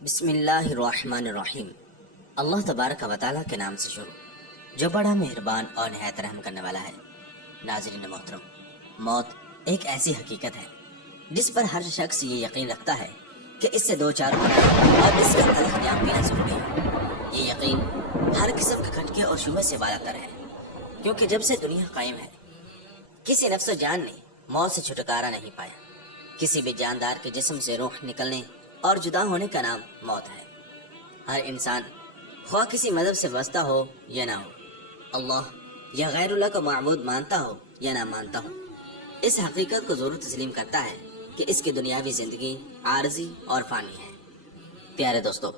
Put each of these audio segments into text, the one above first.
بسم اللہ الرحمن الرحیم. اللہ تبارک و تعالیٰ کے نام سے شروع جو بڑا مہربان اور نہایت رحم کرنے والا ہے. ناظرین محترم، موت ایک ایسی حقیقت ہے جس پر ہر شخص یہ یقین رکھتا ہے کہ اس سے دو چار ہونا اور اس کا تلخ جام پینا ضروری ہے. یہ یقین ہر قسم کے کھٹکے اور شبہ سے بالا تر ہے، کیونکہ جب سے دنیا قائم ہے کسی نفس و جان نے موت سے چھٹکارا نہیں پایا. کسی بھی جاندار کے جسم سے روح نکلنے اور جدا ہونے کا نام موت ہے. ہر انسان خواہ کسی مذہب سے وابستہ ہو یا نہ ہو، اللہ یا غیر اللہ کو معبود مانتا ہو یا نہ مانتا ہو، اس حقیقت کو ضرور تسلیم کرتا ہے کہ اس کی دنیاوی زندگی عارضی اور فانی ہے. پیارے دوستو،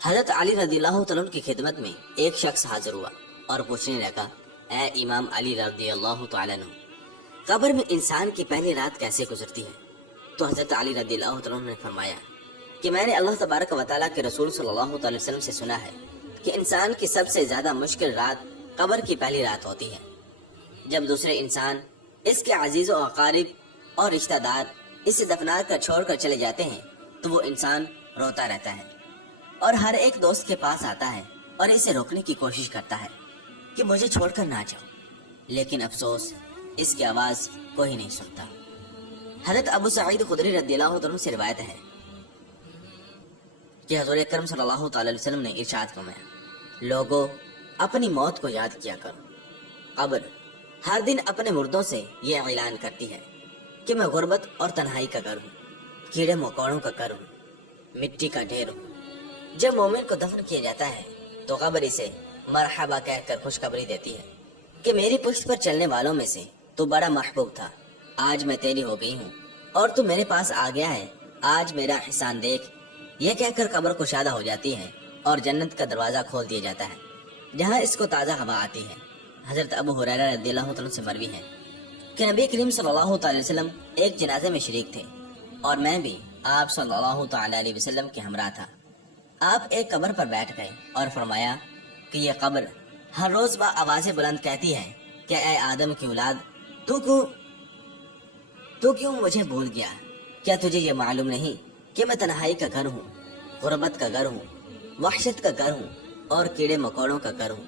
حضرت علی رضی اللہ تعالیٰ کی خدمت میں ایک شخص حاضر ہوا اور پوچھنے لگا، اے امام علی رضی اللہ تعالیٰ عنہ، قبر میں انسان کی پہلی رات کیسے گزرتی ہے؟ تو حضرت علی رضی اللہ تعالیٰ عنہ نے فرمایا کہ میں نے اللہ تبارک و تعالیٰ کے رسول صلی اللہ علیہ وسلم سے سنا ہے کہ انسان کی سب سے زیادہ مشکل رات قبر کی پہلی رات ہوتی ہے، جب دوسرے انسان، اس کے عزیز و اقارب اور رشتہ دار اسے دفنا کر چھوڑ کر چلے جاتے ہیں تو وہ انسان روتا رہتا ہے اور ہر ایک دوست کے پاس آتا ہے اور اسے روکنے کی کوشش کرتا ہے کہ مجھے چھوڑ کر نہ جاؤ، لیکن افسوس اس کی آواز کوئی نہیں سنتا. حضرت ابو سعید خدری رضی اللہ عنہ سے روایت ہے کہ حضور اکرم صلی اللہ تعالی علیہ وسلم نے ارشاد فرمایا، لوگوں اپنی موت کو یاد کیا کرو. قبر ہر دن اپنے مردوں سے یہ اعلان کرتی ہے کہ میں غربت اور تنہائی کا گھر ہوں، کیڑے مکوڑوں کا گھر ہوں، مٹی کا ڈھیر ہوں. جب مومن کو دفن کیا جاتا ہے تو قبر اسے مرحبا کہہ کر خوشخبری دیتی ہے کہ میری پشت پر چلنے والوں میں سے تو بڑا محبوب تھا، آج میں تیری ہو گئی ہوں اور تو میرے پاس آ گیا ہے، آج میرا احسان دیکھ. یہ کہہ کر قبر کشادہ ہو جاتی ہے اور جنت کا دروازہ کھول دیا جاتا ہے جہاں اس کو تازہ ہوا آتی ہے. حضرت ابو ہریرہ رضی اللہ عنہ سے مروی ہے کہ نبی کریم صلی اللہ تعالی وسلم ایک جنازے میں شریک تھے اور میں بھی آپ صلی اللہ تعالی علیہ وسلم کے ہمراہ تھا. آپ ایک قبر پر بیٹھ گئے اور فرمایا کہ یہ قبر ہر روز با آوازیں بلند کہتی ہے کہ اے آدم کی اولاد، تو کیوں مجھے بھول گیا؟ کیا تجھے یہ معلوم نہیں کہ میں تنہائی کا گھر ہوں، غربت کا گھر ہوں، وحشت کا گھر ہوں اور کیڑے مکوڑوں کا گھر ہوں؟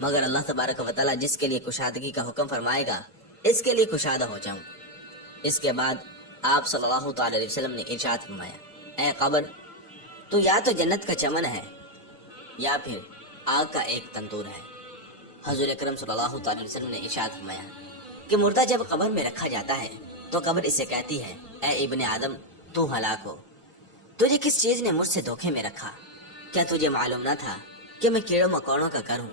مگر اللہ تبارک و تعالیٰ جس کے لیے کشادگی کا حکم فرمائے گا اس کے لیے کشادہ ہو جاؤں. اس کے بعد آپ صلی اللہ تعالی علیہ وسلم نے ارشاد فرمایا، اے قبر، تو یا تو جنت کا چمن ہے یا پھر آگ کا ایک تندور ہے. حضور اکرم صلی اللہ تعالی علیہ وسلم نے ارشاد فرمایا کہ مردہ جب قبر میں رکھا جاتا ہے تو قبر اسے کہتی ہے، اے ابن آدم، تو ہلاک ہو، تجھے کس چیز نے مجھ سے دھوکے میں رکھا؟ کیا تجھے معلوم نہ تھا کہ میں کیڑوں مکوڑوں کا گھر ہوں؟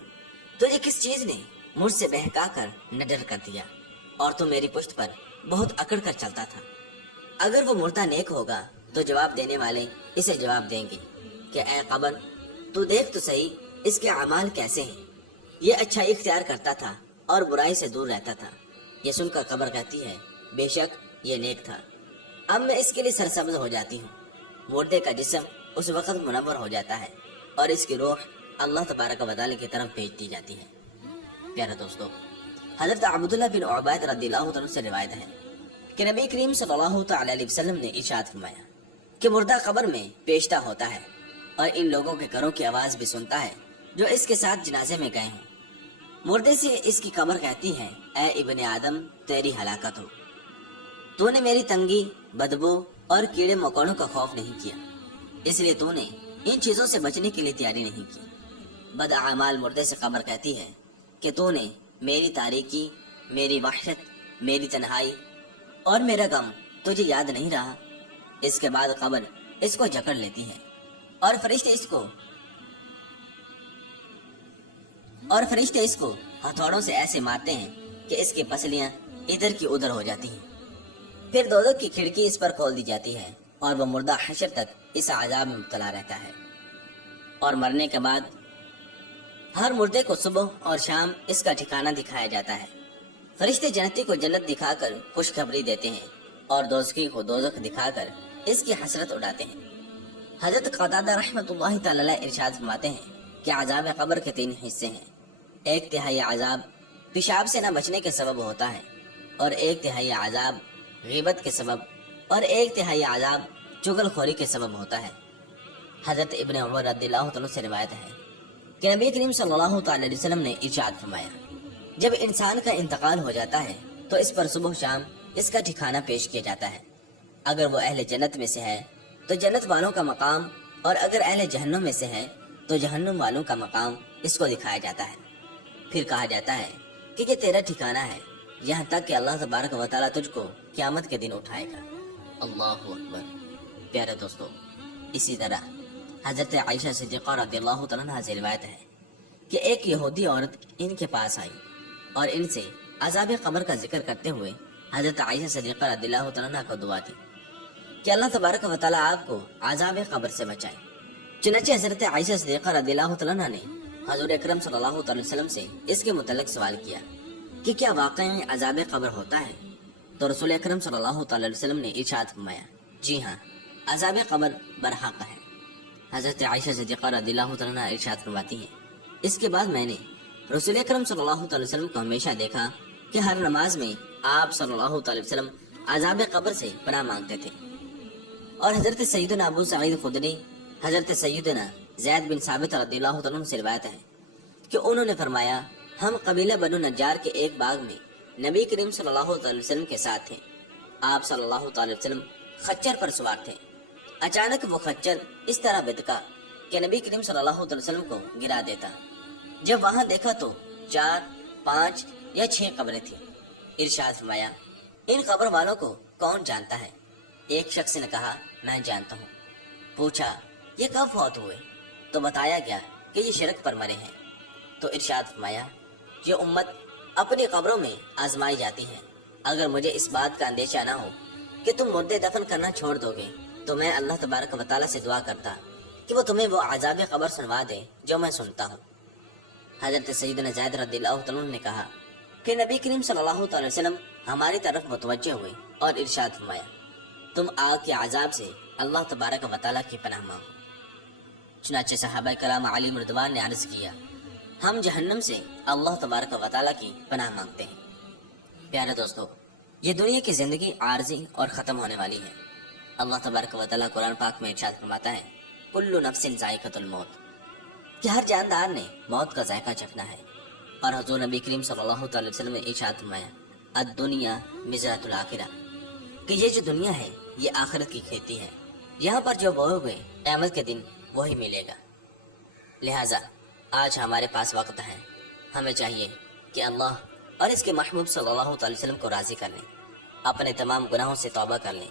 تجھے کس چیز نے مجھ سے بہکا کر نڈر کر دیا اور تو میری پشت پر بہت اکڑ کر چلتا تھا؟ اگر وہ مردہ نیک ہوگا تو جواب دینے والے اسے جواب دیں گے کہ اے قبر، تو دیکھ تو صحیح اس کے اعمال کیسے ہیں، یہ اچھائی اختیار کرتا تھا اور برائی سے دور رہتا تھا. یہ سن کر قبر کہتی ہے، بے شک یہ نیک تھا، اب میں اس کے لیے سرسبز ہو جاتی ہوں. مردے کا جسم اس وقت منور ہو جاتا ہے اور اس کی روح اللہ تبارک و تعالی کی طرف بھیج دی جاتی ہے. پیارے دوستو، حضرت عبداللہ بن عبید رضی اللہ عنہ سے روایت ہے کہ نبی کریم صلی اللہ تعالی علیہ وسلم نے ارشاد فرمایا کہ مردہ قبر میں پیشتہ ہوتا ہے اور ان لوگوں کے گھروں کی آواز بھی سنتا ہے جو اس کے ساتھ جنازے میں گئے ہوں. مردے سے اس کی قبر کہتی ہے، اے ابن آدم، تیری ہلاکت ہو، تو نے میری تنگی، بدبو اور کیڑے مکوڑوں کا خوف نہیں کیا، اس لیے تو نے ان چیزوں سے بچنے کے لیے تیاری نہیں کی. بداعمال مردے سے قبر کہتی ہے کہ تو نے میری تاریکی، میری وحشت، میری تنہائی اور میرا غم تجھے یاد نہیں رہا. اس کے بعد قبر اس کو جکڑ لیتی ہے اور فرشتے اس کو ہتھوڑوں سے ایسے مارتے ہیں کہ اس کی پسلیاں ادھر کی ادھر ہو جاتی ہیں۔ پھر دوزخ کی کھڑکی اس پر کھول دی جاتی ہے اور وہ مردہ حشر تک اس عذاب میں مبتلا رہتا ہے، اور مرنے کے بعد ہر مردے کو صبح اور شام اس کا ٹھکانہ دکھایا جاتا ہے۔ فرشتے جنتی کو جنت دکھا کر خوشخبری دیتے ہیں اور دوزخی کو دوزخ دکھا کر اس کی حسرت اڑاتے ہیں۔ حضرت قتادہ رحمۃ اللہ تعالی علیہ ارشاد فرماتے ہیں کہ عذاب قبر کے 3 حصے ہیں۔ 1/3 عذاب پیشاب سے نہ بچنے کے سبب ہوتا ہے، اور 1/3 عذاب غیبت کے سبب، اور 1/3 عذاب چغل خوری کے سبب ہوتا ہے۔ حضرت ابن عمر رضی اللہ عنہ سے روایت ہے کہ نبی کریم صلی اللہ تعالی علیہ وسلم نے ارشاد فرمایا، جب انسان کا انتقال ہو جاتا ہے تو اس پر صبح شام اس کا ٹھکانہ پیش کیا جاتا ہے۔ اگر وہ اہل جنت میں سے ہے تو جنت والوں کا مقام، اور اگر اہل جہنم میں سے ہے تو جہنم والوں کا مقام اس کو دکھایا جاتا ہے۔ پھر کہا جاتا ہے کہ یہ تیرا ٹھکانہ ہے، یہاں تک کہ اللہ تبارک و تعالیٰ تجھ کو قیامت کے دن اٹھائے گا۔ اللہ اکبر۔ پیارے دوستو، اسی طرح حضرت عائشہ صدیقہ رضی اللہ تعالیٰ عنہا سے روایت ہے کہ ایک یہودی عورت ان کے پاس آئی اور ان سے عذاب قبر کا ذکر کرتے ہوئے حضرت عائشہ صدیقہ رضی اللہ تعالیٰ عنہا کو دعا دی کہ اللہ تبارک و تعالیٰ آپ کو عذاب قبر سے بچائے۔ چنانچہ حضرت عائشہ صدیقہ رضی اللہ تعالیٰ عنہا نے حضور اکرم صلی اللہ علیہ وسلم سے اس کے متعلق سوال کیا کہ کیا واقعی عذاب قبر ہوتا ہے؟ تو رسول اکرم صلی اللہ علیہ وسلم نے ارشاد فرمایا، جی ہاں، عذاب قبر برحق ہے۔ حضرت عائشہ صدیقہ رضی اللہ تعالیٰ عنہا ارشاد فرماتی ہیں، اس کے بعد میں نے رسول اکرم صلی اللہ علیہ وسلم کو ہمیشہ دیکھا کہ ہر نماز میں آپ صلی اللہ علیہ وسلم عذاب قبر سے پناہ مانگتے تھے۔ اور حضرت سیدنا ابو سعید خدری، حضرت سیدنا زید بن ثابت رضی اللہ عنہ سے روایت ہے کہ انہوں نے فرمایا، ہم قبیلہ بنو نجار کے ایک باغ میں نبی کریم صلی اللہ علیہ وسلم کے ساتھ تھے۔ آپ صلی اللہ علیہ وسلم خچر پر سوار تھے۔ اچانک وہ خچر اس طرح بتکا کہ نبی کریم صلی اللہ علیہ وسلم کو گرا دیتا۔ جب وہاں دیکھا تو 4، 5 یا 6 قبریں تھیں۔ ارشاد فرمایا، ان قبر والوں کو کون جانتا ہے؟ ایک شخص نے کہا، میں جانتا ہوں۔ پوچھا، یہ کب فوت ہوئے؟ تو بتایا گیا کہ یہ شرک پر مرے ہیں۔ تو ارشاد فرمایا، یہ امت اپنی قبروں میں آزمائی جاتی ہے۔ اگر مجھے اس بات کا اندیشہ نہ ہو کہ تم مردے دفن کرنا چھوڑ دو گے تو میں اللہ تبارک و تعالیٰ سے دعا کرتا کہ وہ تمہیں وہ عذاب قبر سنوا دے جو میں سنتا ہوں۔ حضرت سیدنا زید رضی اللہ عنہ نے کہا کہ نبی کریم صلی اللہ علیہ وسلم ہماری طرف متوجہ ہوئے اور ارشاد فرمایا، تم آگ کے عذاب سے اللہ تبارک و تعالیٰ کی پناہ مانگو۔ چنانچہ صحابہ کرام علیہم رضوان نے عرض کیا، ہم جہنم سے اللہ تبارک و تعالیٰ کی پناہ مانگتے ہیں۔ پیارے دوستو، یہ دنیا کی زندگی عارضی اور ختم ہونے والی ہے۔ اللہ تبارک و تعالیٰ قرآن پاک میں ارشاد فرماتا ہے، کل نفس ذائقۃ الموت، کہ ہر جاندار نے موت کا ذائقہ چکھنا ہے۔ اور حضور نبی کریم صلی اللہ علیہ وسلم نے ارشاد فرمایا، الدنیا مزرعۃ الآخرہ، کہ یہ جو دنیا ہے یہ آخرت کی کھیتی ہے، یہاں پر جو بوؤ گے قیامت کے دن وہی ملے گا۔ لہٰذا آج ہمارے پاس وقت ہے، ہمیں چاہیے کہ اللہ اور اس کے محبوب صلی اللہ علیہ وسلم کو راضی کر لیں، اپنے تمام گناہوں سے توبہ کر لیں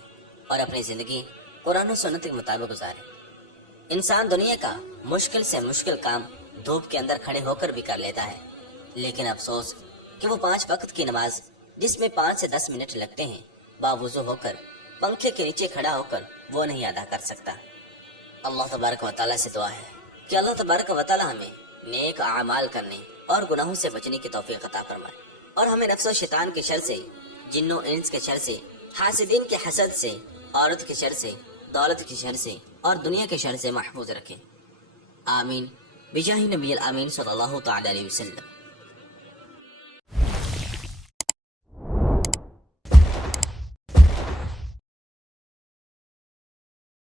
اور اپنی زندگی قرآن و سنت کے مطابق گزاریں۔ انسان دنیا کا مشکل سے مشکل کام دھوپ کے اندر کھڑے ہو کر بھی کر لیتا ہے، لیکن افسوس کہ وہ 5 وقت کی نماز جس میں 5 سے 10 منٹ لگتے ہیں، باوضو ہو کر پنکھے کے نیچے کھڑا ہو کر وہ نہیں ادا کر سکتا۔ اللہ تبارک و تعالیٰ سے دعا ہے کہ اللہ تبارک و تعالیٰ ہمیں نیک اعمال کرنے اور گناہوں سے بچنے کی توفیق عطا فرمائے، اور ہمیں نفس و شیطان کے شر سے، جن و انس کے شر سے، حاسدین کے حسد سے، عورت کے شر سے، دولت کے شر سے اور دنیا کے شر سے محفوظ رکھے۔ آمین بجاہ نبی الامین صلی اللہ تعالی علیہ وسلم۔